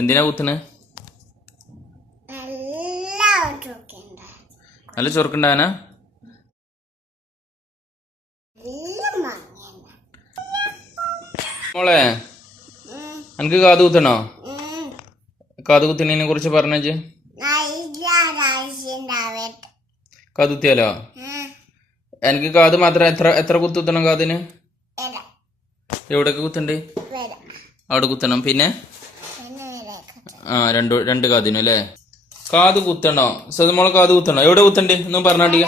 എന്തിനാ കുത്തണ്? നല്ല ചൊറുക്കുണ്ടാവാനാ? മോളെ, എനിക്ക് കാത് കുത്തണോ? കാത് കുത്തുന്നതിനെ കുറിച്ച് പറഞ്ഞേ. കാത് കുത്തിയാലോ? എനിക്ക് കാത് മാത്രം എത്ര കുത്തണം? കാതിന് എവിടെയൊക്കെ കുത്തണ്ടേ? അവിടെ കുത്തണം. പിന്നെ രണ്ട് കാതിനും അല്ലേ? കാത് കുത്തണോ? സതുമോളെ കാത് കുത്തണോ? എവിടെ കുത്തണ്ടേ ഒന്നും പറഞ്ഞാണ്ടി.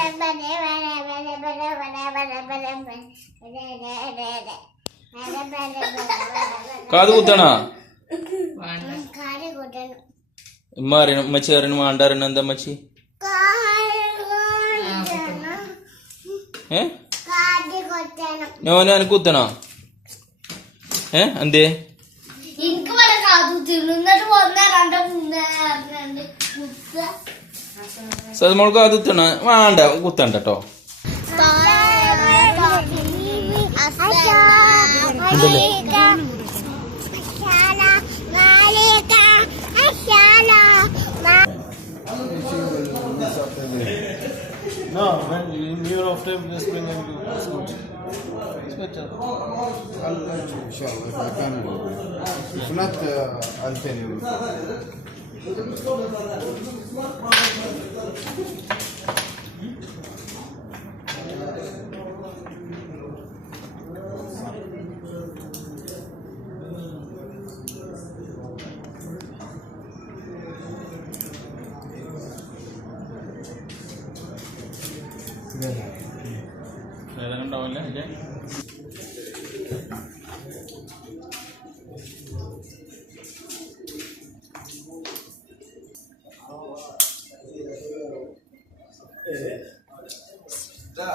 കാത് കുത്തണോ? ഉമ്മ അറിയണം, ഉമ്മച്ചി അറിയണം, വേണ്ട അറിയണം. എന്താ ഉമ്മച്ചി? നോന് എനിക്ക് കുത്തണോ? എന്തേ? സതുമോൾക്ക് കാത് കുത്തണ? വേണ്ട, കുത്തണ്ട കേട്ടോ. No, when you're after just bring them to school. It's better. Inshallah, if I can. If not, I'll tell you. വേദന ഉണ്ടാവില്ല? Da,